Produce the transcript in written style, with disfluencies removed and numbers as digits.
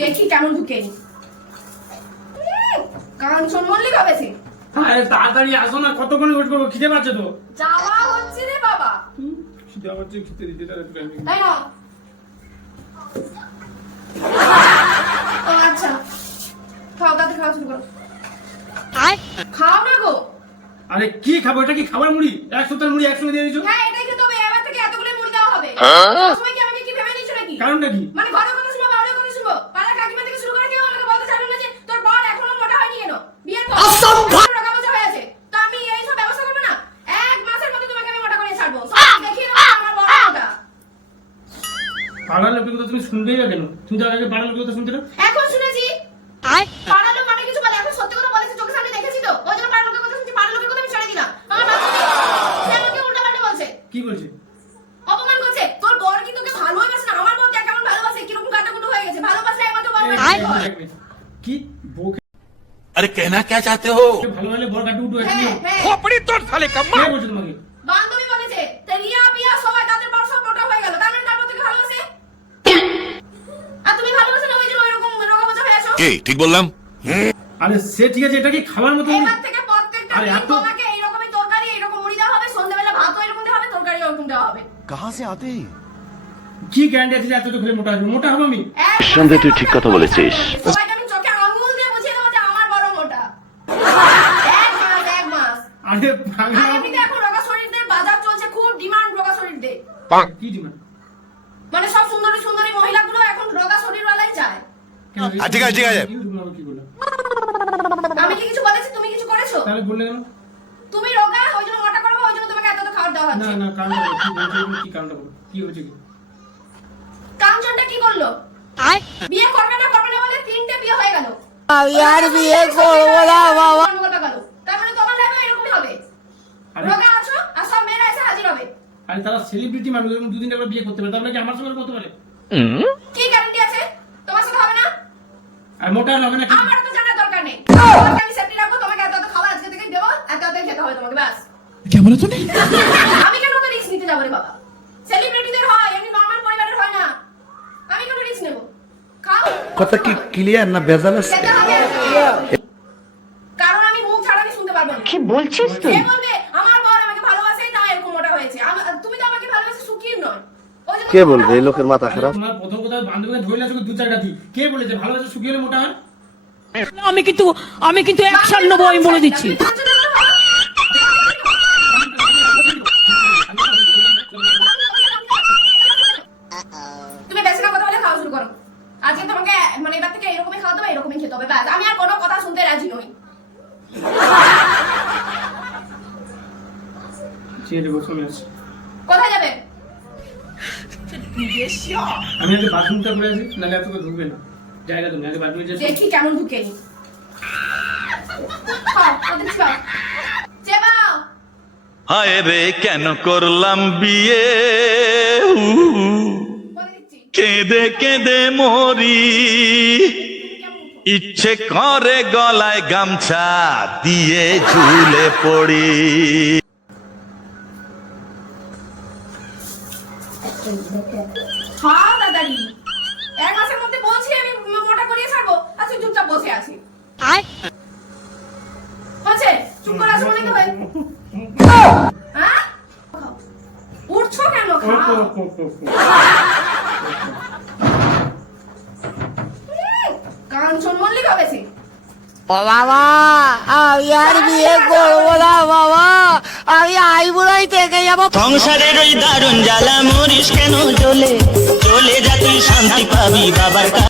দেখি কেমন ঢুকে কাঞ্চন মল্লিক হবে সে। আরে তাড়াতাড়ি আসো না, কতক্ষণ ওয়েট করবো, খিদে পাচ্ছে তো। যাওয়া হচ্ছে রে বাবা। খিদে পাচ্ছে, খেতে দিতে তাহলে তাই না? আচ্ছা খাও, তাতে খাওয়া শুরু করো। খাও না গো। আরে কি খাবো, এটা কি খাবার মুড়ি? এক সপ্তাহের মুড়ি একসঙ্গে দিয়ে দিছো। হ্যাঁ এটাই খেতে হবে, এবার থেকে এতগুলো মুড়ি দেওয়া হবে। সময় কি আমাকে কি ভেবে নিছো নাকি? কারণটা কি? মানে ঘরে কথা শুনবো, বাইরে কথা শুনবো, পাড়ার কাকিমা থেকে শুরু করে কেউ আমাকে বলতে চাইবে না যে তোর বর এখনো মোটা হয়নি কেন? বিয়ের পর টাকা পয়সা হয়ে আছে, তো আমি এই সব ব্যবস্থা করবো না? এক মাসের মধ্যে তোমাকে আমি মোটা করে ছাড়বো। দেখিয়ে দেবো আমার বড় মোটা। পাড়ার লোকের কথা তুমি শুনবেই বা কেন? তুমি তো আগে পাড়ার লোকের কথা শুনতে না। এখন শুনেছি পাড়ার লোক মানে কিছু বলে, এখন সত্যি করে বলেছে, চোখের সামনে দেখেছি তো, ওই জন্য পাড়ার লোকের কথা শুনছি, পাড়ার লোকের কথা আমি ছেড়ে দিলাম। আমার বাচ্চা সে আমাকে উল্টাপাল্টা বলছে, কি বলছে? অপমান করছে। তোর বর কি তোকে ভালোই বাসে না? আমার বর দেখ কেমন ভালোবাসে, কিরকম কাটাকুটো হয়ে গেছে। ভালোবাসলে একমাত্র বর কি বউকে अरे कहना क्या चाहते हो? ভালো হলে বড় কাটু উঠু আছে। खोपड़ी तोड़ साले कम्मा। কে বলছে তোমাকে? বান্ধবী বলেছে, তে রিয়া পিয়া সবাই তাদের বর সব মোটা হয়ে গেল, তার মানে তার থেকে ভালোবাসে। আর তুমি ভালোবাসে না, ওই জন্য ওইরকম রোগাবোঝা হয়ে আছো। কি ঠিক বললাম? আরে সে ঠিক আছে, এটা কি খাবার মতো? এবার থেকে প্রত্যেকটা আরে দিন এত তোমাকে এইরকমই তরকারি, এরকম মুড়ি দেওয়া হবে, সন্ধ্যাবেলা ভাতও এরকম দেওয়া হবে, তরকারি এরকম দেওয়া হবে। कहाँ से आते हैं? কি গ্যারান্টি আছে যে এতটুকু খেলে মোটা হবে? মোটা হবে আমি? সন্দেহ তুই ঠিক কথা বলেছিস। সবাইকে আমি চোখে আঙুল দিয়ে বুঝিয়ে দেবো যে আমার বড় মোটা। এক মাস। আরে আর পাগল, এমনিতে এখন রোগা শরীরদের বাজার চলছে, খুব ডিমান্ড রোগা শরীরদের। কি ডিমান্ড? মানে সব সুন্দরী সুন্দরী মহিলাগুলো এখন রোগা শরীরওয়ালাই চায়। ঠিক আছে, ঠিক আছে। কি বললো? আমি কি কিছু বলেছি, তুমি কিছু করেছো? তাহলে বললে কেন? তুমি রোগা, ওই জন্য মোটা করবো, ওই জন্য তোমাকে এত খাবার দেওয়া না হচ্ছে। না, কারণটা বলো, কি বলছো? কি কারণটা বলো, কি হয়েছে কি? কাঞ্চনটা কি করলো? বিয়ে করবে না বলে 3টে বিয়ে হয়ে গেল। यार বিয়ে করবো না বাবা। জন্মগত গেল। তার মানে তোমার লাইফে এরকমই হবে। আরে রোগা আছো আর সব মেয়েরা এসে হাজির হবে। আরে তারা সেলিব্রিটি মানুষ, এরকম দুদিন একবার বিয়ে করতে পারে, তাহলে কি আমার সঙ্গে করতে পারে? কি গ্যারান্টি আছে তোমার সাথে হবে না? আর মোটা হবে না কি? আমার তো জানার দরকার নেই। তোমাকে আমি সেফটি রাখবো, তোমাকে এত খাবার আজকে থেকে দেবো, এত খেতে হবে তোমাকে, ব্যাস। क्या बोला तूने? আমি কেন তো রিস্ক নিতে যাবো রে বাবা? সেলিব্রিটিদের হয়, এমনি নরমাল পরিবারের হয় না। আমি কেন রিস্ক নেব? খাও, কথা কি ক্লিয়ার না ভেজাল আছে? খেতে হবে। কারণ আমি মুখ ছাড়া আমি শুনতে পারবো না। কি বলছিস তুই? কে বলবে আমার বর আমাকে ভালোবাসে তাই এরকম মোটা হয়েছে? তুমি তো আমাকে ভালোবাসে সুখী নয়। ওই জন্য কে বলবে? এই লোকের মাথা খারাপ। তোমার প্রথম কথা বান্ধবীকে ধরে লাগছে দু চারটা দিই। কে বলেছে ভালোবাসা শুকিয়ে হলে মোটা হয়? আমি কিন্তু অ্যাকশন নেবো, আমি বলে দিচ্ছি। তুমি বেশি না কথা বলে খাওয়া শুরু করো। আজকে তোমাকে মানে এবার থেকে এরকমই খাওয়া দেবো, এরকমই খেতে হবে, ব্যাস। আমি আর কোনো কথা শুনতে রাজি নই। চেয়ে বসে আমি আসছি। কোথায় যাবে? আমি আগে বাথরুমটা করে আসি, নাহলে এত করে ঢুকবে না। জায়গা তুমি আগে বাথরুমে যেতে। দেখি কেমন ঢুকে খাও, ওদের খাও। চেবাও। হায় রে কেন করলাম বিয়ে বলে দিচ্ছি। কেঁদে কেঁদে মরি ইচ্ছে করে গলায় গামছা দিয়ে ঝুলে পড়ি। খাও তাড়াতাড়ি। এক মাসের মধ্যে বলছি আমি মোটা করিয়ে ছাড়বো, আচ্ছা চুপচাপ বসে আছি। হচ্ছে চুপ করে আসো মনে হয়। হ্যাঁ উঠছো কেন? খাও। কাঞ্চন মল্লিক হবে সে। বাবা আমি আর বিয়ে করবো না বাবা, আমি আইবুড়াই থেকে যাবো। সংসারের ওই দারুণ জ্বালা মরিস কেন জ্বলে, চলে যা তুই শান্তি পাবি বাবার